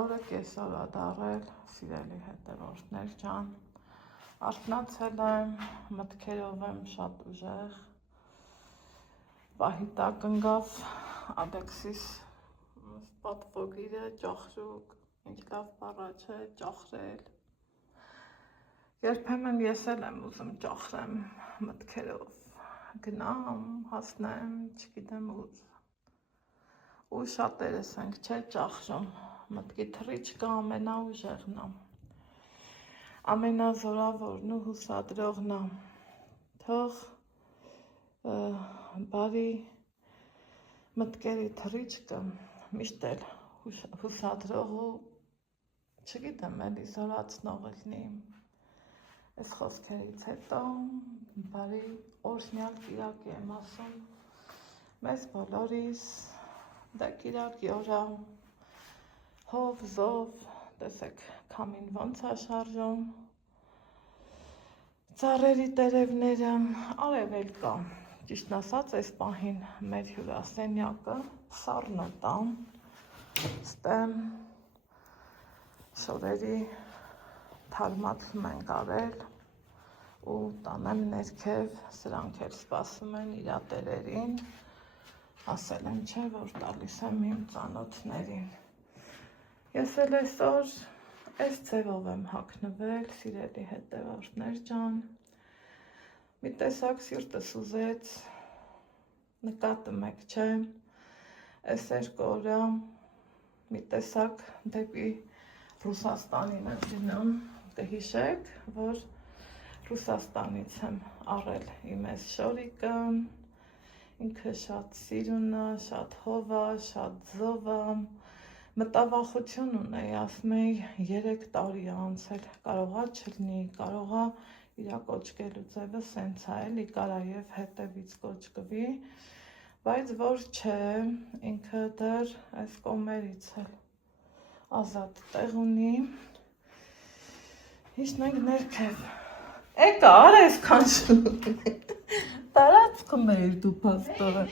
Օրը կեսօր ադարել, սիրելի հետևորդներ ջան, արթնացել եմ, մտքերով եմ շատ ուժեղ, Վահիտակ ընկավ, Ալեքսիս պատվոգիրը, ճախրուկ, ինչ լավ բառաչ է, ճախրել, երբեմն ես էլ եմ ուզում ճախրեմ մտքերով, գնամ, հասնեմ, չգիտեմ ուր, ու շատերս ենք չէ ճախրում, մտքի թռիչքը ամենաուժեղն է, ամենազորավորն ու հուսադրողն է, թող բարի մտքերի թռիչքը միշտ էլ հուսադրող ու չգիտեմ էլի զորացնող լինի, այս խոսքերից հետո բարի օրհնյալ կիրակի եմ ասում, մեզ բոլորիս, դա կիրակի օր է, հով, զով, տեսեք քամին ոնց է շարժում, ծառերի տերևները, արևելքա, ճիշտն ասած այս պահին մեր հյուրասենյակը սառնոտ է, ստեմ շորերի թարմացում ենք արել ու տանեմ ներքև, սրանք էլ սպասում են իրա տերերին, ասել եմ չէ, որ տալիս եմ իմ ծանոթներին, ես էլ այսօր այս ձևով եմ հագնվել, սիրելի հետևորդներ ջան, մի տեսակ սիրտս ուզեց, նկատում եք չէ, այս երկու օրը մի տեսակ դեպի Ռուսաստանին եմ գնում, կհիշեք, որ Ռուսաստանից եմ առել իմ այս շորիկը, ինքը շատ սիրուն է, շատ հով է, շատ զով է, մտավախություն ունեի, ասում էի 3 տարի անցել, կարողա չլինի, կարողա իրա կոչկելու ձևը սենց է, էլի կարա և հետևից կոչկվի, բայց որ չէ, ինքը դեռ այս կողմերից էլ ազատ տեղ ունի, հիշնենք ներքև, էկա ար այսքան շուն, տարածքում էիր դու պաստորը,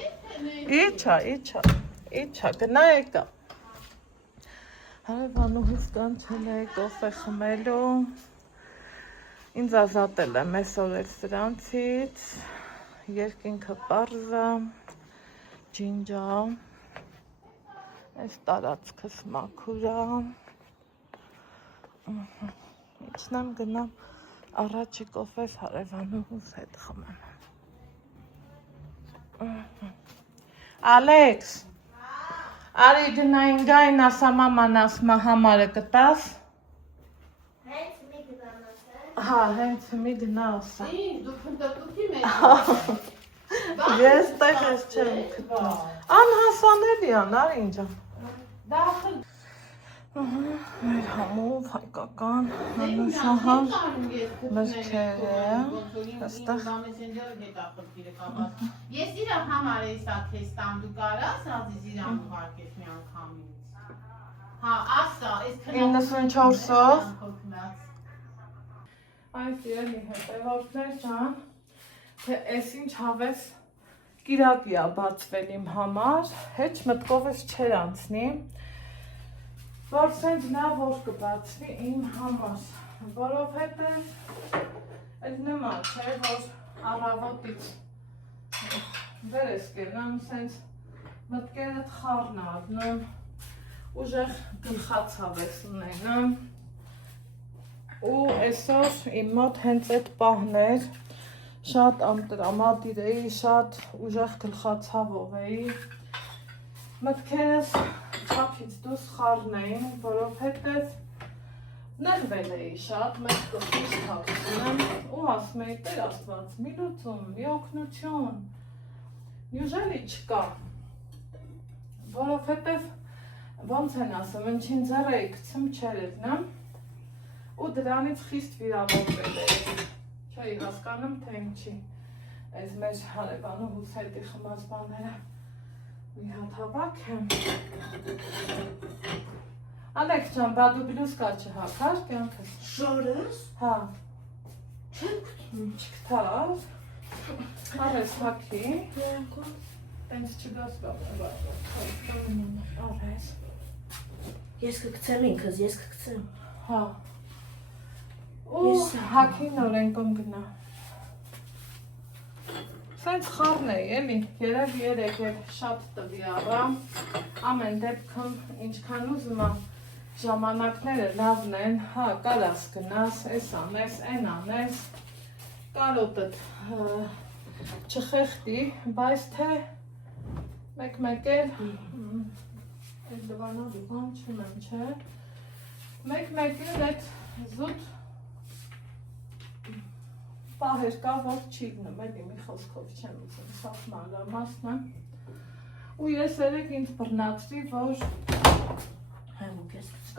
իչա, գնա էկա, հարևանուհիս կանչել է կոֆե խմելու, ինձ ազատել եմ այսօր էլ սրանցից, երկինքը պարզ է, ջինջա, այս տարածքս մաքուր է, իջնեմ գնամ առաջի կոֆես հարևանուհուս հետ խմեմ, Ալեքս, արի գնային գային ասա մաման ասմա համարը կտաս, հա, հենց մի գնա ասա, դու փնտտուքի մեջ ես տեղ ես չեմ կտում, անհասանելի ան, արի ինջա, մեր համով հայկական անուշահան մրգերը, հստեղ Ես իրա համար էի սա քեզ տամ, դու կարաս ազիզ իրան ուղարկես մի անգամից, հա, ասա, 94-ով, այս իրենի հետևորդներ ջան, թե ես ինչ հավես կիրակի է բացվել իմ համար, հեչ մտքովս չեր անցնի, որ սենց լավ որ կբացվի իմ համար, որովհետև այդ նման չէ, որ առավոտից վեր ես կերնում, սենց մտքերդ խառն ալնում, ուժեղ գլխացավ ես ունենում, ու այսօր իմ մոտ հենց այդ պահներ, շատ ամտրամադիր էի, շատ ուժեղ գլխացավով էի, մտքերս չափից դուրս խառն էին, որովհետև նեղվել էի շատ, մեկ կողքից թաքցնում ու ասում էի Տեր Աստված, մի լուծում, մի օգնություն, նյուժելի չկա, որովհետև ոնց են ասում, ինչին ձեռ էի գցում չեր ելնեմ ու դրանից խիստ վիրավորվել էի, չէի հասկանում թե ինչի, այս մեր հարևանուհուս հետի խմած բաները մի հատ հավաք եմ, Ալեքս ջան, բա դու բլուսկա չհակար կյանքս, շորս, հա, չեմ կտում, չկտար, արես հակի, տենց չգաս կապ, արես, Ես կգցեմ ինքս, ես կգցեմ։ Հա։ Ու հակի նորենքում գնա։ Սենց խառն է, էլի, երևի երեկ շատ տվի առա, ամեն դեպքում ինչքան ուզում ժամանակները լավն են, հա, կարաս գնաս, էս անես, են անես, կարոտըդ չխեղդի, բայց թե մեկ-մեկ էլ, այդ դվանալի բան չունեմ, չէ, մեկ-մեկ էլ այդ զուտ պահեր կա, որ չի գնում, էլի մի խոսքով չեմ ուզում, սաղ մանրամասն եմ, ու ես երեկ ինձ բռնացրի, որ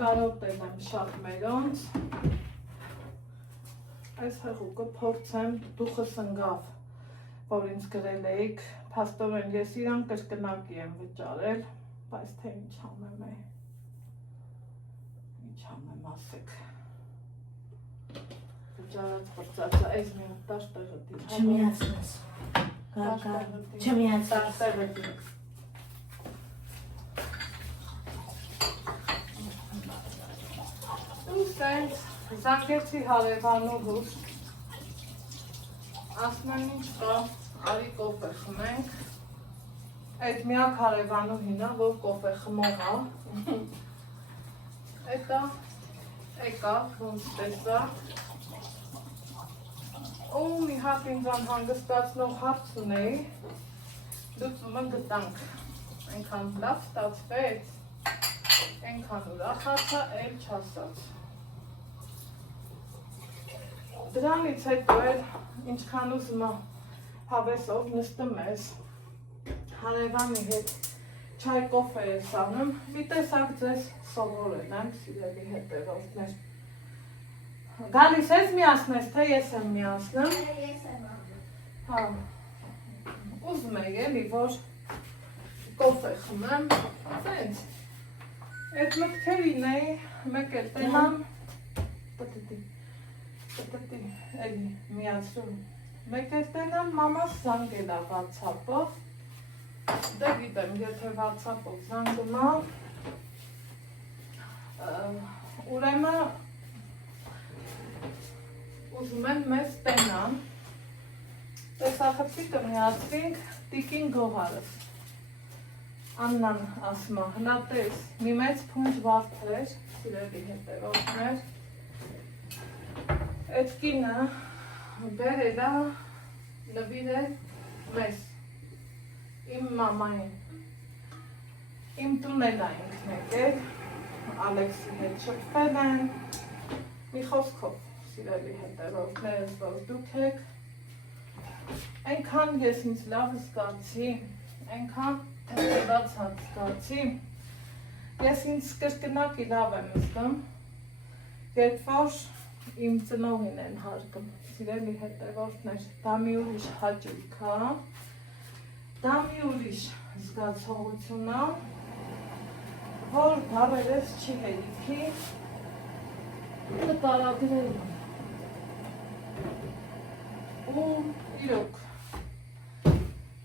կարոտել եմ շատ մերոնց, այս հեղուկը փորձեմ, դուխս ընգավ, որ ինձ գրել էիք, փաստորեն ես իրան կրկնակի եմ վճարել, բայց թե ինչ անեմ է, ինչ անեմ ասեք, վճարած բրծացա, այս մի հատար տեղը դի, Չմիացնես, չմիացնես, տեղը դի, ու սենց զանգեցի հարևանուհուս, ասնեմ ինչ կա, արի կոֆե խմենք, այդ միակ հարևանուհին է, որ կոֆե խմող է, էտա եկավ, ոնց տեսա, ու մի հատ ինձ անհանգստացնող հարց ունեի, լուծումը գտանք, այնքան լավ ստացվեց, այնքան ուրախացա, էլ չասաց։ Դրանից հետո էլ ինչքան ուզում հավեսով նստում ես, հարևանի հետ չայ կոֆե ես անում, մի տեսակ ձեզ սովորել եմ, սիրելի հետևորդներ։ Գալիս ես միացնես, թե ես եմ միացնում։ Ես եմ անում։ Հա, ուզում եի էլի, որ կոֆե խմեմ, սենց։ Այդ մտքերին էի, մեկ էլ տենամ, պտտի, էլի միացում, մեկ էլ տենամ մամաս զանգել է WhatsApp-ով, դե գիտեմ, եթե WhatsApp-ով զանգում է, ուրեմն ուզում եմ մեզ տենան, տեսախցիկը միացրինք տիկին գողարս, Աննան ասմա, հնատես, մի մեծ փունջ վարդեր, սիրելի հետևորդներ, այդ կինը բերել է նվիրել մեզ, իմ մամային, իմ տունել այնքն եկել, Ալեքսի հետ շփվել են, մի խոսքով, սիրելի հետևորդներս, որ դուք եք, այնքան ես ինձ լավ զգացի, այնքան թեթևացած զգացի, ես ինձ կրկնակի լավ եմ զգում, երբ որ իմ ծնողին են հարգում, սիրելի հետևորդներ, դա մի ուրիշ հաճույք է, դա մի ուրիշ զգացողություն է, որ բառերս չի հերիքի, նկարագրել եմ։ Ու իրոք,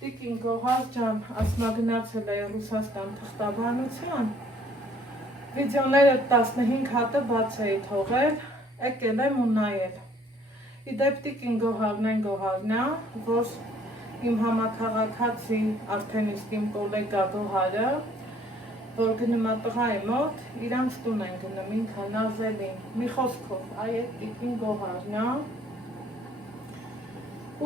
տիկին Գոհար ջան ասմագնացել է Ռուսաստան թղթաբանության, վիդեոները 15 հատը բաց էի թողել, եկել եմ ու նայել։ Իդեպ տիկին Գոհարն են Գոհարն է, որ իմ համաքաղաքացի արդեն իսկ իմ կոլեգա Գոհարը, որ գնում է տղայի մոտ, իրանց տուն են գնում ինքը Նազելին, մի խոսքով, այդ տիկին Գոհարն է,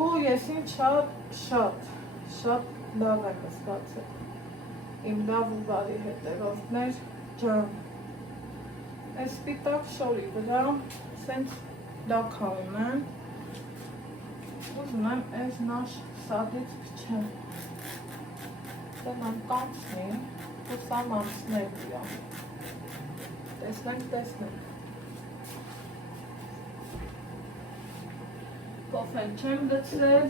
ու ես ինձ շատ լավ եմ զգացել, իմ լավ ու բարի հետևորդներ ջան, այս սպիտակ շորի վրա սենց լաքանում են, ուզում եմ այս նաշ սադից փչեմ, դեմ կանցնի, ու սամ անցնել իրա, տեսնենք, կոֆեն չեմ լցրել,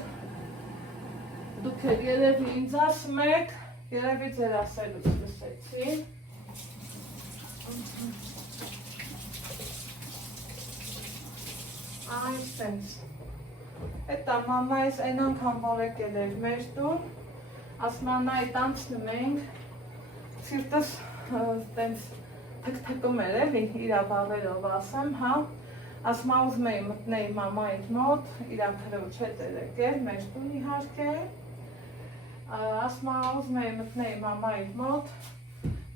դուք էլ երևի ինձ ասում եք, երևի ձեր ասելուց լսեցի, այսենց, էտա մամայս այն անգամ որ եկել էր մեր տուն, ասմանա այդ անցնում էինք, սիրտս տենց թքթկում էր էլի իր բավերով ասեմ, հա, ասում ուզում էի մտնեի մամայիդ մոտ, իր քրոջ հետ էր եկել, մեր տուն իհարկե, ասում ուզում էի մտնեի մամայիդ մոտ,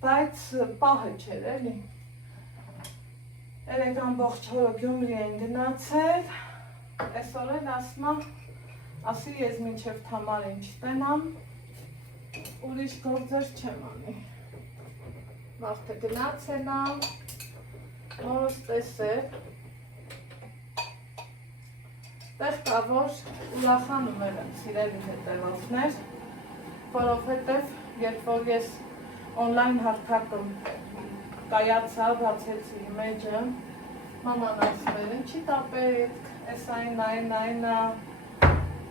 բայց պահը չէր էլի, երեք ամբողջ օրը Գյումրի են գնացել, այսօր էլ ասի ես մինչև Թամարին չտենամ, ուրիշ գործեր չեմ անի, մարդը գնացել ամ, մորս տեսել, տեղ կա, որ ուրախանում էր սիրելի հետևորդներ, որովհետև երբ որ ես օնլայն հարթակում կայացա, բացեցի իմեջը, մաման ասում էր, ինչի տա պետք, ես այնա,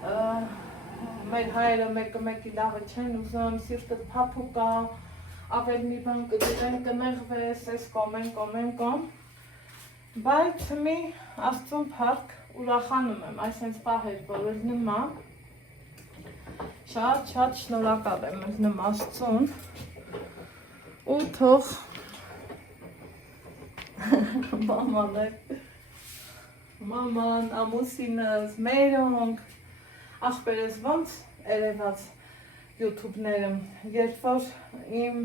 մեր հայերը մեկը լավը չեն ուզում, սիրտը փափուկ ա, ավել մի բան կգիտեն, կնեղվես, ես կոմ, բայց մի Աստծուն փառք ուրախանում եմ, այսենց պահեր, որ ելնում ա, շատ շնորհակալ եմ ելնում Աստծուն, ու թող մաման, ամուսինս, մերոնք, ախպերս ոնց երևաց YouTube-ներում, երբ որ իմ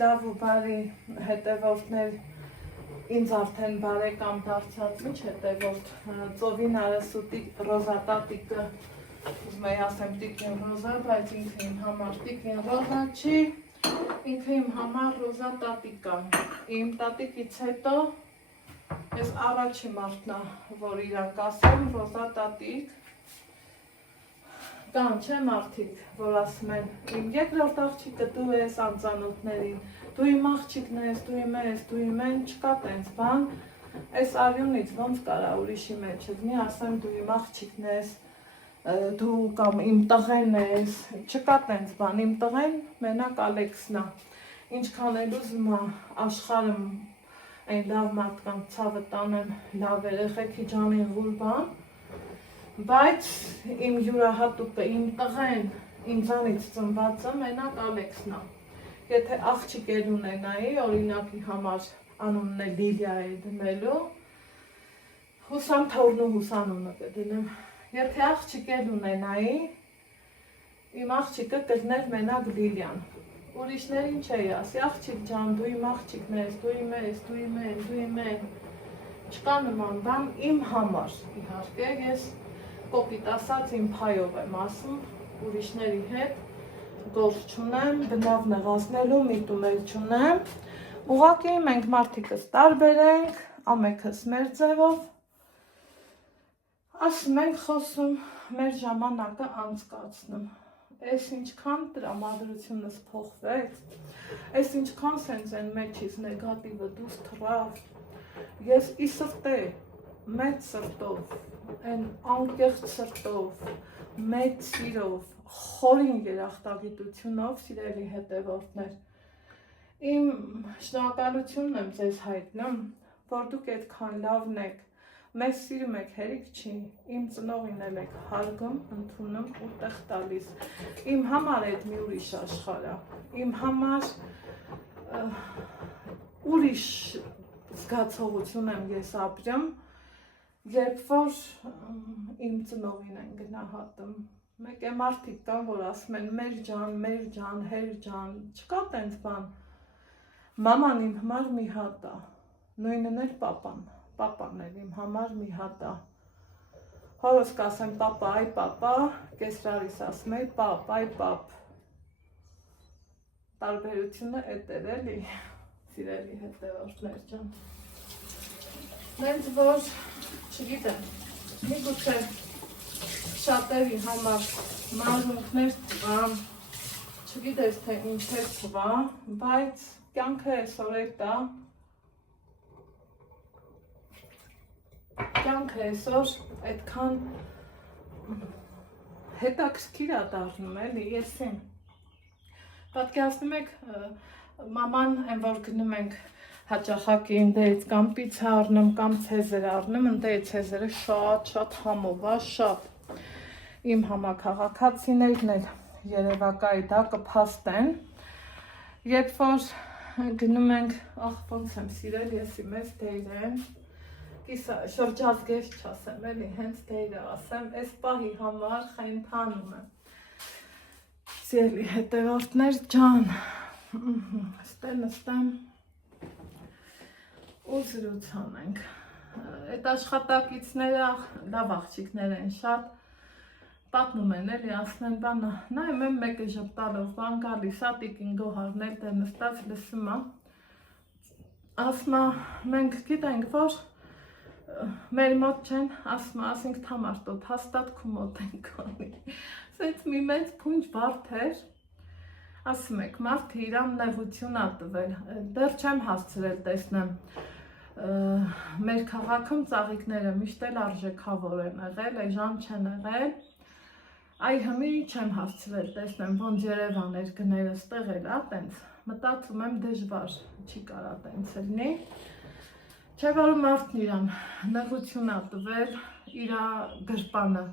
լավ ու բարի հետևորդներ ինձ արդեն բարեկամ դարձած, ինչ հետևորդ, ծովին արասուտի Ռոզատատիկը, ուզում էի ասեմ Տիկին Ռոզա, բայց ինքը իմ համար Տիկին Ռոզա չի, ինքը իմ համար Ռոզատատիկա, իմ տատիկից հետո ես առաջի մարդն է, որ իրանք ասեմ Ռոզատատիկ, կան չէ մարդիկ, որ ասում են, իմ երկրորդ աղջիկը դու ես անծանոթներին, դու իմ աղջիկն ես, դու իմ ես, դու իմ են, չկա տենց բան, այս արյունից ոնց կարա ուրիշի մեջ ելնի, ասեմ դու իմ աղջիկն ես, դու կամ իմ տղեն ես, չկա տենց բան, իմ տղեն մենակ Ալեքսն է, ինչքան էլ ուզում ա աշխարհում այն լավ մարդկանց ցավը տանեմ, լավ երեխեքի ջանին ղուր բան, բայց իմ յուրահատուկը, իմ տղեն, ինձանից ծնվածը մենակ Ալեքսն է, եթե աղջիկ էր ունենայի, օրինակի համար անունն է Լիլիա է դնելու, հուսամ թորնու հուսանունը կդնեմ, եթե աղջիկ էր ունենայի, իմ աղջիկը կդներ մենակ Լիլիան, ուրիշներին չէի ասի, աղջիկ ջան, դու իմ աղջիկն ես, դու իմ ես, դու իմ են, դու իմ են, չկա նման բան իմ համար, իհարկե ես կոպիտ ասած իմ փայով եմ ասում, ուրիշների հետ, գործ չունեմ, բնավ նեղացնելու միտում էլ չունեմ, ուղղակի մենք մարդիկս տարբեր ենք, ամենքս մեր ձևով, ասում ենք խոսում, մեր ժամանակը անցկացնում, այս ինչքան տրամադրությունս փոխվեց, այս ինչքան սենց են մեջից նեգատիվը դուրս թռավ, ես ի սրտե մեծ սրտով, այն անկեղծ սրտով, մեծ սիրով, խորին երախտագիտությունով սիրելի հետևորդներ, իմ շնորհակալությունն եմ ձեզ հայտնում, որ դուք այդքան լավն եք, մեզ սիրում եք, հերիք չի, իմ ծնողին էլ եք հարգում, ընդունում ու տեղ տալիս, իմ համար այդ մի ուրիշ աշխարհ է, իմ համար ուրիշ զգացողություն եմ ես ապրում, երբ որ իմ ծնողին են գնահատում, մեկ է մարդիկ կան, որ ասում են մեր ջան, հեր ջան, չկա տենց բան, մաման իմ համար մի հատ է, նույնն էլ պապան էլ իմ համար մի հատ է, հորս կասեմ պապա, այ պապա, կեսրարիս ասում էի պապ, այ պապ, տարբերությունը էդ էր էլի, սիրելի հետևորդներ ջան, նենց որ չգիտեմ, միգուցե շատերի համար մանրունքներ թվամ, չգիտես թե ինչեր թվա, բայց կյանքը այսօր է, կյանքը այսօր այդքան հետաքրքիր է դառնում էլի, եսին։ Պատկերացնում եք, մաման այն որ գնում ենք հաճախակի ընդերից կամ պիցա առնում, կամ ցեզեր առնում, ընդերից ցեզերը շատ համով է, շատ։ Իմ համաքաղաքացիներն էլ երևակայի դա կփաստեն, երբ որ գնում ենք, ոնց եմ սիրել եսի մեզ դեյրեն, կիսա շրջազգեր չասեմ, էլի հենց դեյրը ասեմ, այս պահի համար խենթանում եմ, սիրելի հետևորդներ ջան, ստեմ ու զրուցան ենք, այդ աշխատակիցները լավ աղջիկներ են շատ, պատմում են էլի, ասնեն բանը, նայում եմ մեկը ժպտալով բան գալիս, ատիկին գոհարներ դե նստած լսում է, ասում է, մենք գիտենք, որ մեր մոտ չեն, ասում է, ասենք թամարտոտ, հաստատ քու մոտ ենք անի, սենց մի մեծ փունջ բարդ էր, ասում եք, մարդը իրան նեղություն ա տվել, դեռ չեմ հասցրել տեսնեմ, մեր քաղաքում ծաղիկները միշտ էլ արժեքավոր են եղել, էժան չեն եղել, այ հմի չեմ հասցրել տեսնեմ, ոնց Երևան երկները ստեղ էլ ա, տենց, մտածում եմ դժվար, չի կարա տենց լինի, չէ որ մարդն իրան նեղություն ա տվել, իրա գրպանը,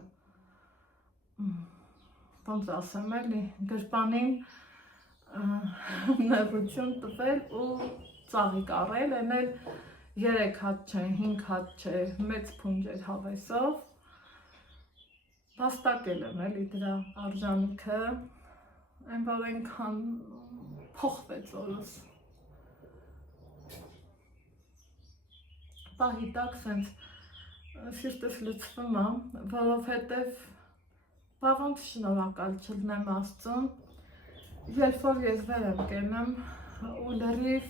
ոնց ասեմ էլի, գրպանին նեղություն տվել ու ծաղիկ առել, են էլ 3 հատ չէ, 5 հատ չէ, մեծ փունջ էր հավեսով, վաստակել եմ էլի դրա արժանիքը, այն որ այնքան փոխվեց օրս, պահի տակ սենց սիրտս լցվում է, որովհետև բա ոնց շնորհակալ չլնեմ Աստծուն, երբ որ ես վեր եմ կենում ու լրիվ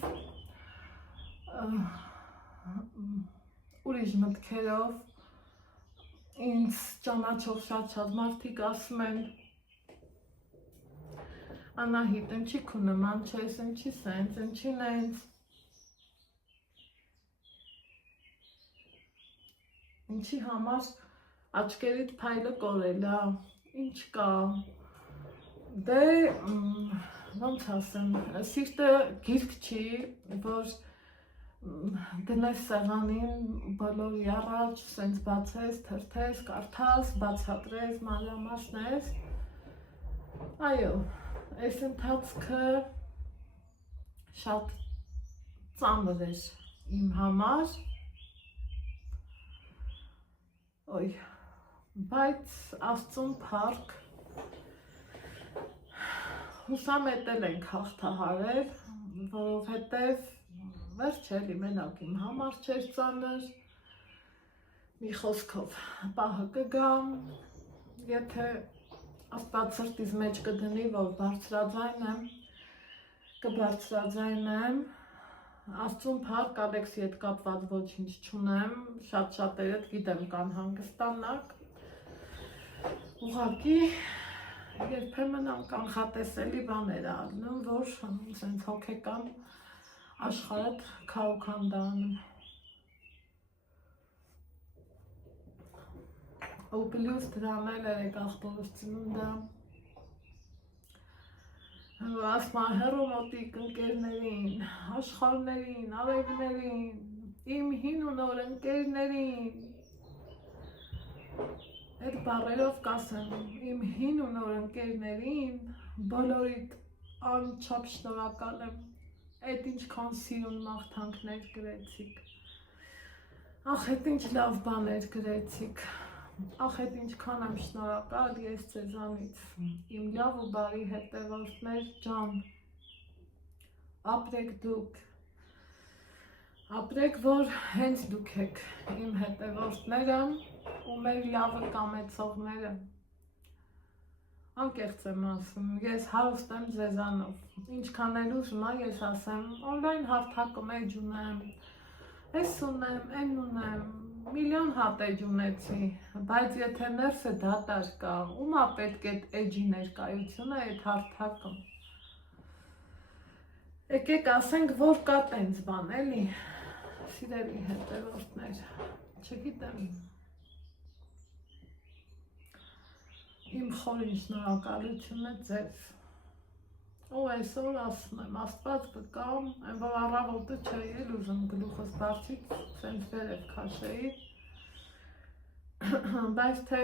ուրիշ մտքերով ինձ ճանաչող շատ մարդիկ ասում են Անահիտ, ինչի քու նման չես, ինչի սենց, ինչի նենց, ինչի համար աչկերիդ փայլը կորել ա, ինչ կա, դե ոնց ասեմ, սիրտը գիրք չի, որ դնես սեղանին բոլորի առաջ, սենց բացես, թրթես, կարդաս, բացատրես, մանրամասնես, այո, այս ընթացքը շատ ծանր էր իմ համար, բայց Աստծուն փառք, հուսամետել ենք հաղթահարել, որովհետև վերջ էլի մենակ իմ համար չէր ծանր, մի խոսքով պահը կգամ, եթե Աստված սրտիս մեջ կդնի, որ բարձրաձայն եմ, կբարձրաձայնեմ, Աստծուն փառք Ալեքսի հետ կապված ոչինչ չունեմ, շատ-շատերը գիտեմ կան հանգստանակ, ուղղակի երբեմն անկանխատեսելի բաներ ալնում, որ սենց հոգեկան աշխարհդ քաուքանդանում։ Ու պլյուս դրան էլ երեք աղբորս ծնունդա, ասմա հեռու մոտիկ ընկերներին, աշխարհներին, արևներին, իմ հին ու նոր ընկերներին, այդ բառերով կասեմ, իմ հին ու նոր ընկերներին, բոլորիդ անչափ շնորհակալ եմ, այդ ինչքան սիրուն մաղթանքներ գրեցիք, ախ այդ ինչ լավ բաներ գրեցիք, ախ այդ ինչքան եմ շնորհակալ ես ձեզանից, իմ լավ ու բարի հետևորդներ ջան, ապրեք դուք, ապրեք որ հենց դուք եք իմ հետևորդները ու մեր լավը կամեցողները, անկեղծ եմ ասում, ես հարուստ եմ ձեզանով, ինչքան էլ ուզում ես ասեմ, օնլայն հարթակում էջ ունեմ, ես ունեմ, են ունեմ, միլիոն հատ էջ ունեցի, բայց եթե ներսը դատար կա, ումա պետք է էջի ներկայությունը այդ հարթակում, եկեք ասենք, որ կա տենց բան, էլի, սիրելի հետևորդներ, չգիտեմ, իմ խորին շնորհակալությունը ձեզ, ու այսօր ասում եմ, Աստված վկա, այն որ առավոտը չէի էլ ուզում գլուխս բարձից, սենց վերև քաշեի, բայց թե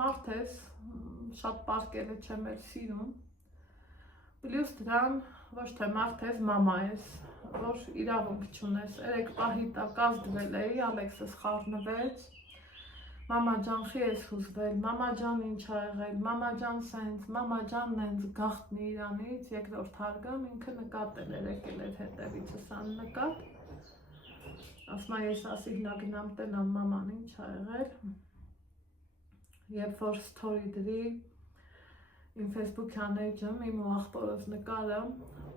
մարդ ես, շատ պարկելը չեմ էլ սիրում, պլյուս դրան ոչ թե մարդ ես, մամա ես, որ իրավունք չունես, երեք պահի տակ ազդվել էի, Ալեքսս խառնվեց, մամա ջան խի ես հուզվել, մամա ջան ինչ ա եղել, մամա ջան սենց, մամա ջան նենց գաղտնի իրանից, երկրորդ հարգամ, ինքը նկատել էր, եկել էր հետևիցս աննկատ, ասմա ես ասի հնագնամ տենամ մաման ինչ ա եղել, երբ որ սթորի դրի, իմ Facebook-յան էջում, իմ ու աղբորս նկարը,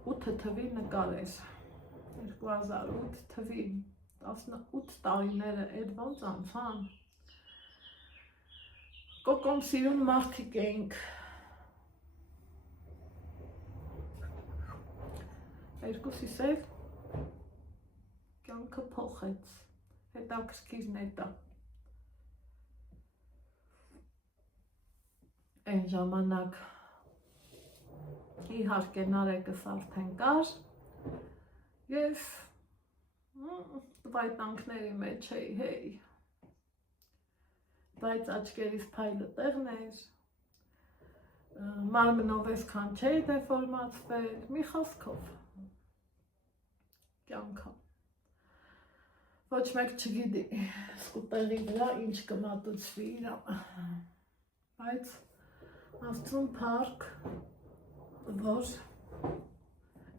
8 թվի նկար էր, 2008 թվի, 18 տարիները էդ ոնց անցան, կոկոմ սիրուն մարդիկ էինք, երկուսիս էլ կյանքը փոխեց, հետաքրքիրն է դա, այն ժամանակ իհարկե նարեկս արդեն կար, ես տվայտանքների մեջ էի հեյ, բայց աչկերիս փայլը տեղն էր, մարմնով այսքան չէի դեֆորմացվել, մի խոսքով, կյանքը, ոչ մեկ չգիտի, սկուտերի վրա ինչ կմատուցվի իրան, բայց Աստծուն փառք, որ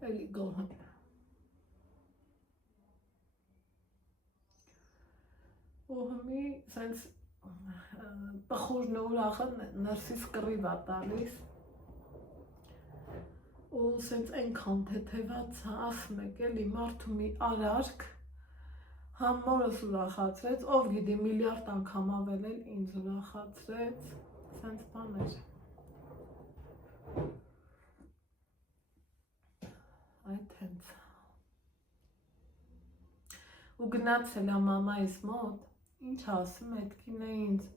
էլի գոհ եմ, ու հիմի սենց տխուրն ու ուրախը ներսիս կռիվ ա տալիս ու սենց այնքան թեթևաց ասում եք էլի մարդու մի արարք համ մորս ուրախացրեց, ով գիտի միլիարդ անգամ ավել էլ ինձ ուրախացրեց, սենց բաներ, այդ հենց, ու գնացել ա մամայիս մոտ, ինչ ասում էդ կինը ինձ,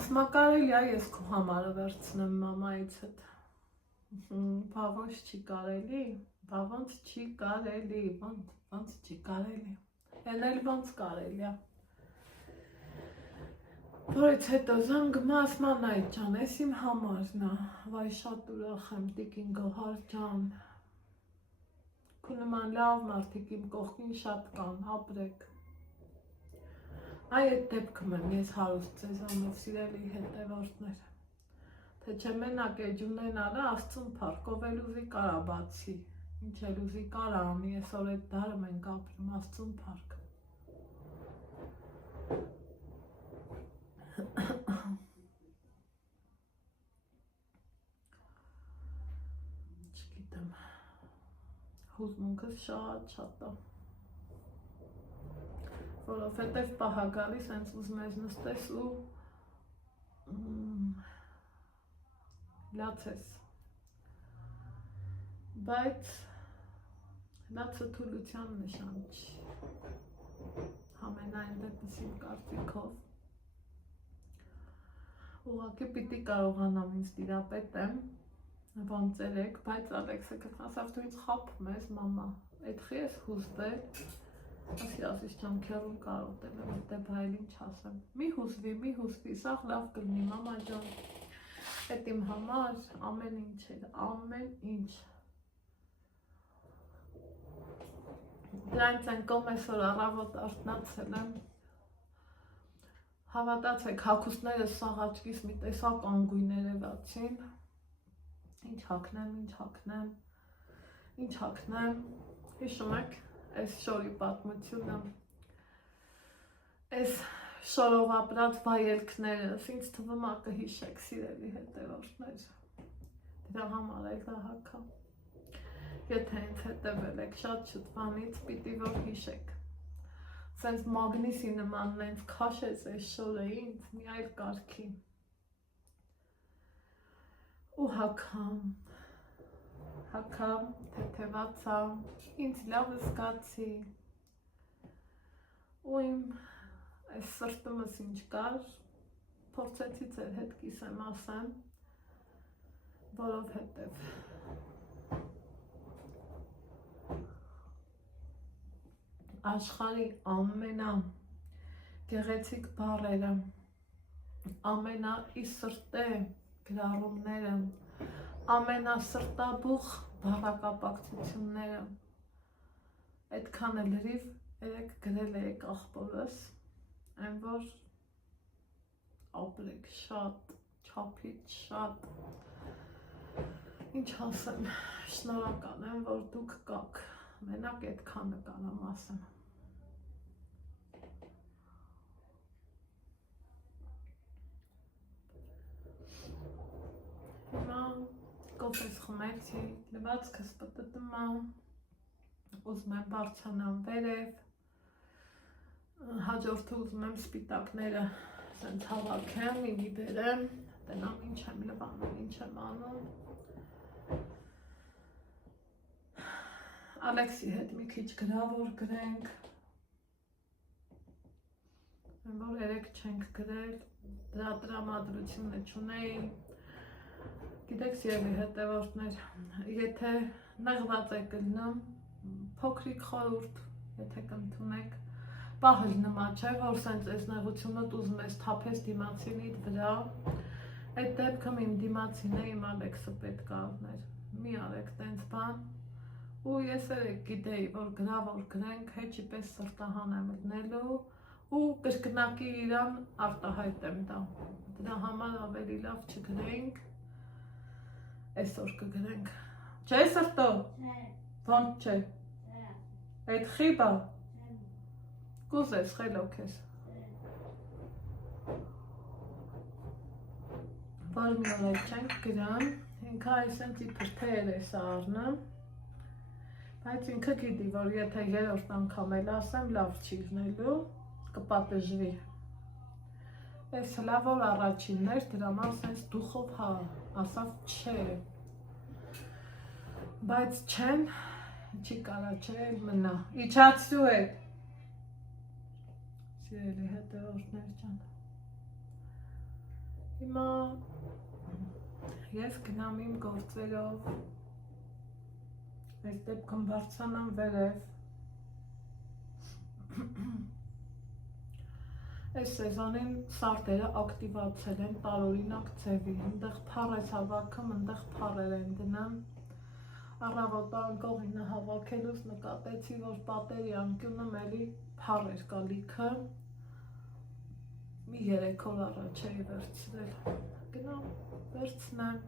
ասմա կարելի ա ես քո համարը վերցնեմ մամայից հետ, բա ոնց չի կարելի, բա ոնց չի կարելի, ոնց չի կարելի, էլ ոնց կարելի ա, որից հետո զանգում ասմա նայ ջան, ես իմ համարն ա, վայ շատ ուրախ եմ տիկին Գոհար ջան, քո նման լավ մարդիկ իմ կողքին շատ կան, ապրեք, այդ դեպքում եմ ես հարուստ ձեզանով սիրելի հետևորդներ, թե չէ մենակ էջ ունենալը Աստծուն փառք, ով էլ ուզի կարա բացի, ինչ էլ ուզի կարա անի, այսօր այդ դարը մենք ապրում, Աստծուն փառք, չգիտեմ, հուզմունքս շատ ա, որովհետև պահա գալիս հենց ուզում ես նստես ու լացես, բայց լացը թուլության նշան չի, համենայն դեպս իմ կարծիքով, ուղղակի պիտի կարողանամ ինձ տիրապետեմ, ոնց երեք, բայց Ալեքսը կասավ դու ինձ խաբում ես մամա, այդ խի ես հուզվել, ասի ջան քեռուն կարոտել եմ, դե բայել ինչ ասեմ, մի հուզվի, սաղ լավ կլինի մամա ջան, այդ իմ համար ամեն ինչ էր, ամեն ինչ, դրանց են կոմ այսօր առավոտ արթնացել եմ, հավատացեք հագուստները սաղ աչքիս մի տեսակ անգույն երևացին, ինչ հագնեմ, հիշում եք, այս շորի պատմությունը, այս շորով ապրած վայելքներս, ինձ թվում ա կհիշեք սիրելի հետևորդներ, դրա համար էլ դա հագամ, եթե ինձ հետևել եք շատ շուտվանից, պիտի որ հիշեք, սենց մագնիսի նման նենց քաշեց այս շորը ինձ, մի այլ կարգի, ու հագամ, թեթևացա, ինձ լավ զգացի, ու իմ այս սրտումս ինչ կար, փորձեցի ձեր հետ կիսեմ ասեմ, որովհետև աշխարհի ամենագեղեցիկ բառերը, ամենաիսրտե գրառումները, ամենասրտաբուխ բառակապակցությունները այդքան էլ լրիվ երեք գրել եք աղբորս, այն որ ապրեք շատ, չափից շատ, ինչ ասեմ, շնորհակալ եմ, որ դուք կաք, մենակ այդքանը կարամ ասեմ։ Հիմա կոֆես խմեցի, լվացքս պտտում եմ, ուզում եմ բարձրանամ վերև, հաջորդը ուզում եմ սպիտակները սենց հավաքեմ, ինի բերեմ, տենամ ինչ եմ լվանում, ինչ եմ անում։ Ալեքսի հետ մի քիչ գրավոր գրենք, որ երեք չենք գրել, դրա տրամադրությունը չունեի, գիտեք սիրելի հետևորդներ, եթե նեղված եք գնում, փոքրիկ խորհուրդ, եթե կընդունեք, պահել նմա չէ, որ սենց այս նեղությունդ ուզում ես թափես դիմացինիդ վրա, այդ դեպքում իմ դիմացին է, իմ Ալեքսը պետք առներ, մի արեք տենց բան, ու ես երեք գիտեի, որ գրավոր գրենք, հեչի պես սրտահան եմ լնելու, ու կրկնակի իրան արտահայտ եմ դա, դրա համար ավելի լավ չգրենք, այսօր կգրենք, չէ սրտո, ոնց չէ, այդ խիբա, կուզես, խելոք ես, որ մի օր չենք գրան, ինքը այսենց իպր թեր ես առնը, բայց ինքը գիտի, որ եթե երորդ անգամ էլ ասեմ, լավ չի լինելու, կպատժվի։ Այս հլավոր առաջիններ, դրա համար սենց դուխով հա, ասավ չէ, բայց չեն, չի կարա չէ, մնա, իչացրու է, սիրելի հետևորդներ ջան, հիմա ես գնամ իմ գործերով, այս դեպքում բարձրանամ վերև, այս սեզոնին սարտերը ակտիվացել են տարօրինակ ձևի, ընդեղ փառ ես հավաքում, ընդեղ փառեր են դնեմ, առավոտ անկողինը հավաքելուց նկատեցի, որ պատերի անկյունում էլի փառ էր կալիքը, մի 3 օր առաջ էի վերցրել, գնամ վերցնեմ,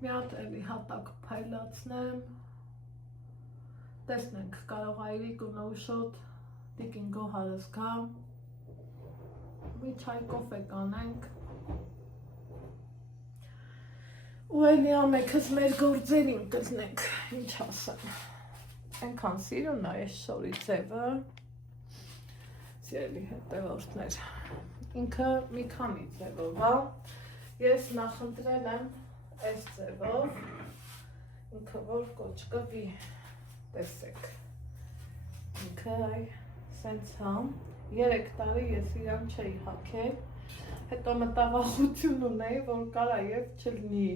մի հատ էլի հատակ փայլացնեմ, տեսնենք կարող այրիկ ու նոուշոտ տիկին գոհարս գա, մի չայ կոֆե կանենք, ու էլի ամեքս մեր գործերին կզնենք, ինչ ասեմ, ենքան սիրուն է այս շորի ձևը, սիրելի հետևորդներ, ինքը մի քանի ձևով է, ես նախընտրել եմ այս ձևով, ինքը որ կոչկվի, տեսեք, ինքը այ սենց համ, 3 տարի ես իրան չէի հակել, հետո մտավախություն ունեի, որ կարա և չլնի,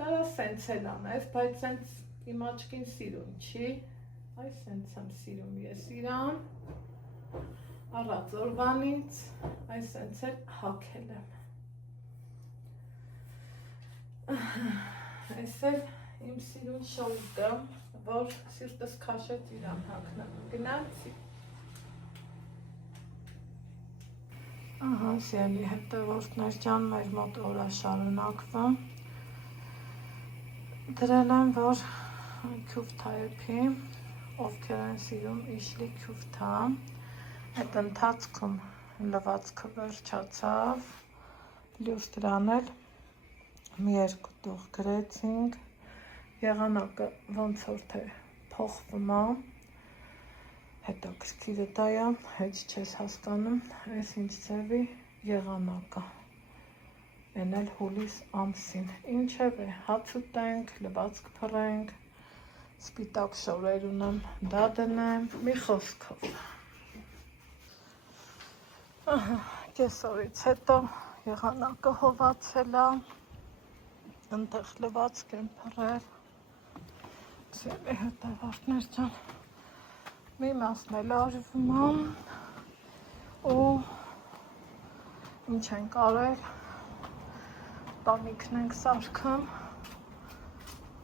կարա սենց էլ անես, բայց սենց իմ աչքին սիրուն չի, այ սենց եմ սիրում ես իրան, առած օրվանից, այ սենց էլ հակել եմ, այս էլ իմ սիրուն շորիկը, որ սիրտս քաշեց իրան հագնեմ, գնացի։ Ահա, սիրելի հետևորդներ ջան, մեր մոտ օր է շարունակվում, դրել եմ, որ քյուֆթա էփի, ովքեր են սիրում իշլի քյուֆթա, այդ ընթացքում լվացքը վերջացավ, լյուս դրան էլ մի 2 տուղ գրեցինք, եղանակը ոնց որ թե փոխվում է, հետաքրքիրը դա է, հեչ չես հասկանում, այս ինչ ձևի եղանակը, են էլ հուլիս ամսին, ինչև է, հաց ուտենք, լվացք փռենք, սպիտակ շորեր ունեմ, դա դնեմ, մի խոսքով։ Կեսօրից հետո եղանակը հովացել է, ընդեղ լվացք եմ փռել, սիրելի հետևորդներ ջան, մի մասն էլ արվում է, ու ինչ ենք արել, տանիքն ենք սարքում,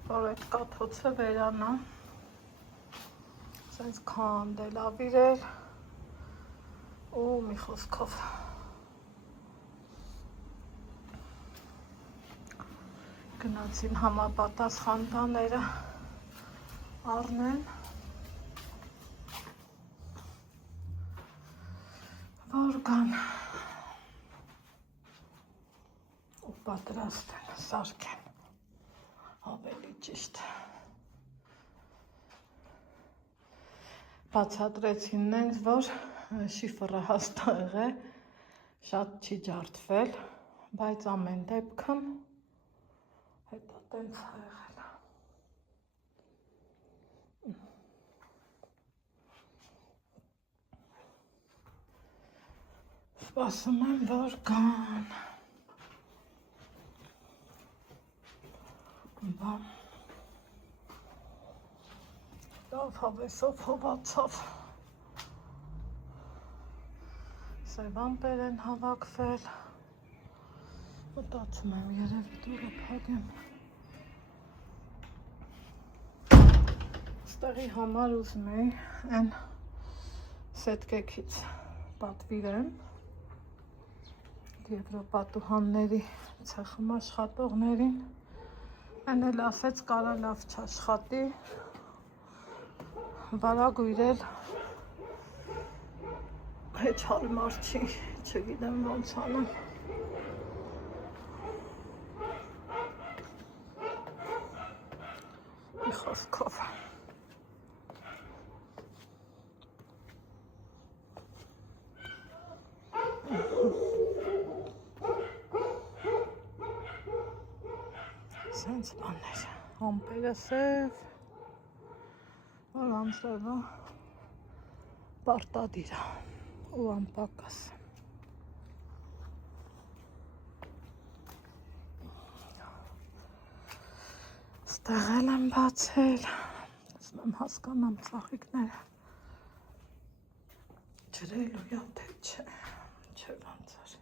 որ այդ կաթոցը վերանամ, սենց քանդելավիրել ու մի խոսքով գնացին համապատասխան բաները առնեն, որ կան ու պատրաստեն, սարքեն, ավելի ճիշտ։ Բացատրեցին նենց, որ շիֆրը հաստեղ է, շատ չի ջարդվել, բայց ամեն դեպքում հետո տենց է եղել։ Սպասում եմ, որ գան։ Բա լավ հավեսով հովացավ։ Սևամպեր են հավաքվել։ Մտածում եմ երևի դուրը փակեմ։ Ստեղի համար ուզում էի են սետկեքից պատվիրեմ Եվրոպատուհանների ցեղում աշխատողներին, են էլ ասեց կարա լավ չաշխատի, վարագույրել հեչ հարմար չի, չգիտեմ ոնց անեմ։ Մի խոսքով։ Սենց բաներ, ամպերը սև, որ անձրևը պարտադիր է ու անպակաս։ Ստեղել եմ բացել, ասում եմ հասկանամ ծաղիկները ջրելու յա թե չէ, չէ ոնց էր։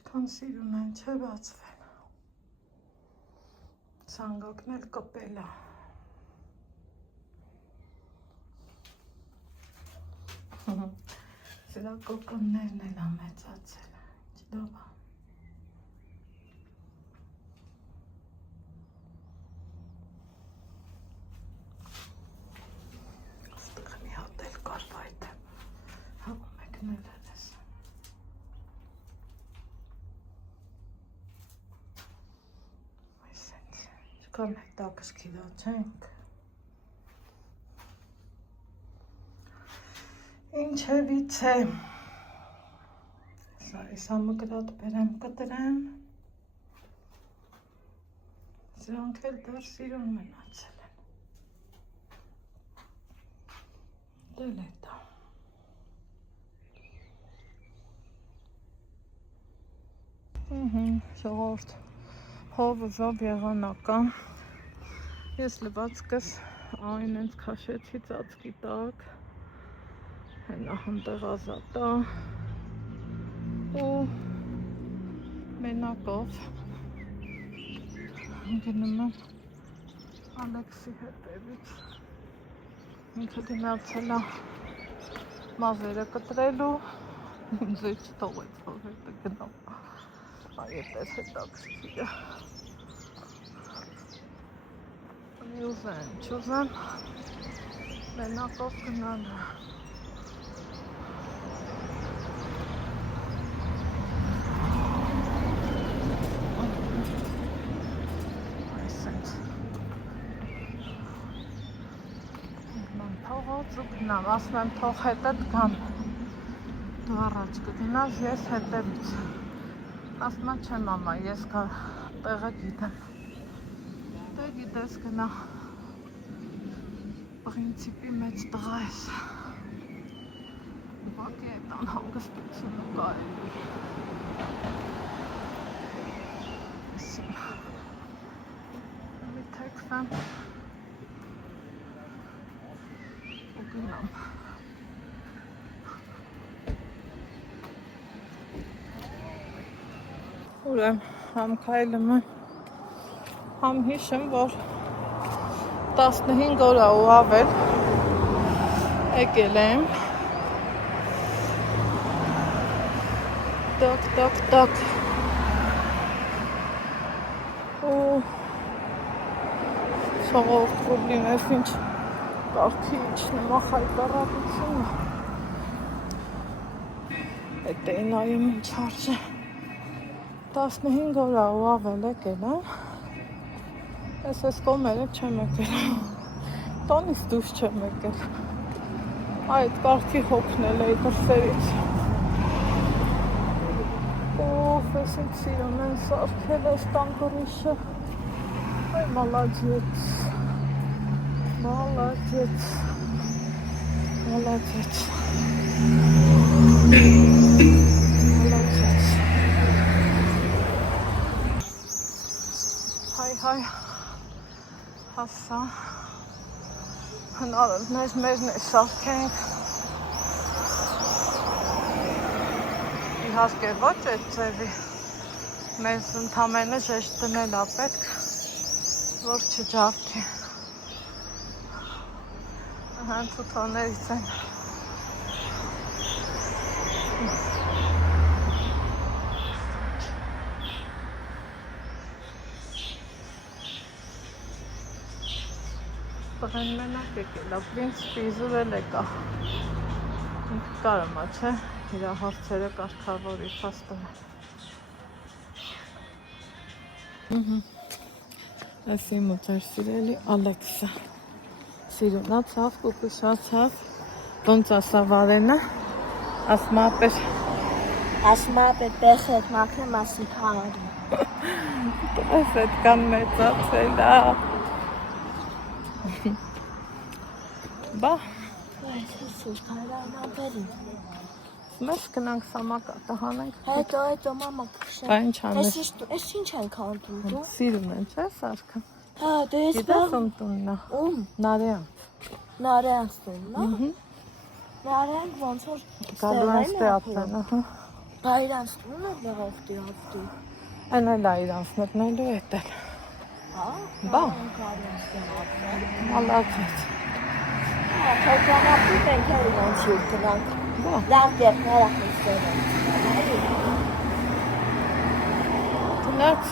Չքան սիրուն են չէ բացվել, ցանգակն էլ կպել է։ Սրա կոկոններն էլ ամեցացել, ինչ լավ է։ Ստեղ մի հատ էլ կար վայթ, հավում եկնել են ես։ Այս ենք, չկան հետ տակշկիլա չենք։ Ինչևից է, այս համգրատ բերեմ կտրեմ, սրանք էլ դեռ սիրուն մնացել են, դել է դա, ժողովուրդ, հովը ժով եղանական, ես լվացքս այն ենք քաշեցի ծածկի տակ, հենա հնդեղ ազատա ու մենակով գնում եմ Ալեքսի հետևից, ինքը գնացել է մազերը կտրելու, ինձ է չթողեց, որ հետը գնամ, այետես հետաքրքիր է, ուզեմ, չուզեմ, մենակով գնալը։ Գնամ, ասում եմ թող հետդ գամ, դու առաջ կգնաս, ես հետևից, ասում եմ չեմ ամա, ես տեղը գիտեմ, դե գիտես գնա, պրինցիպի մեջ տղա ես, ուղղակի այդ անհանգստությունը կա էլի, մի թեքվեմ, գնամ։ Ուրեմն համ քայլում եմ, համ հիշում, որ 15 օր ու ավել եկել եմ։ Տակ ու շողորդ կուբլին ես ինչ կարգի իջնում ախայտարակությունը էտ է նայում ինչ արժե 15 օր ու ավել եկել եմ ես կոմերը չեմ եկել տոնից դուս չեմ եկել այդ կարգի հոգնել էի դրսերից ես ինձ սիրում են սարքել ես տանգրիշը այ մալաջեց հայ հասա հնարըվներ մերն է սարքենք իհարկե ոչ այդ ձևի մեզ ընդամենը ժեշտ դնել ա պետք որ չջավթի հան թութոներից են Պղեն մենակ եկել ա, պրինցպի իզուրել եկա ինքը կարմա չէ, իրա հարցերը կարգավորի պաստում Այս իմ ու ձեր սիրելի Ալեքսը սիրունացավ, կուկուշացավ, ոնց ասա Վարենը, ասմա Ասմապ է պես էդ մաքրեմ ասի հարարում Պես էդքան մեծացել ա Բա Այս հսուր կարան ապերին Մեզ կնանք սամակատը հանենք Հետո մամա կշեմ Բա ինչ անես Ես ինչ ենք անդում դու Սիրում են չէ սարքը Հա դե ես Գիտես ում տունն ա Ում Նարեան Նարեանց տունն ա Նարեանք ոնց որ Գալու են ստեատվեն Բա իրանց տունն է նեղովտի ավտի Այն էլ ա իրանց մտնելու էտ էլ Բա Մալացեց Թոքանապի պենքեր իրանց յուր կնանք Բա Լավ դեպներ ախիստեր են Տնած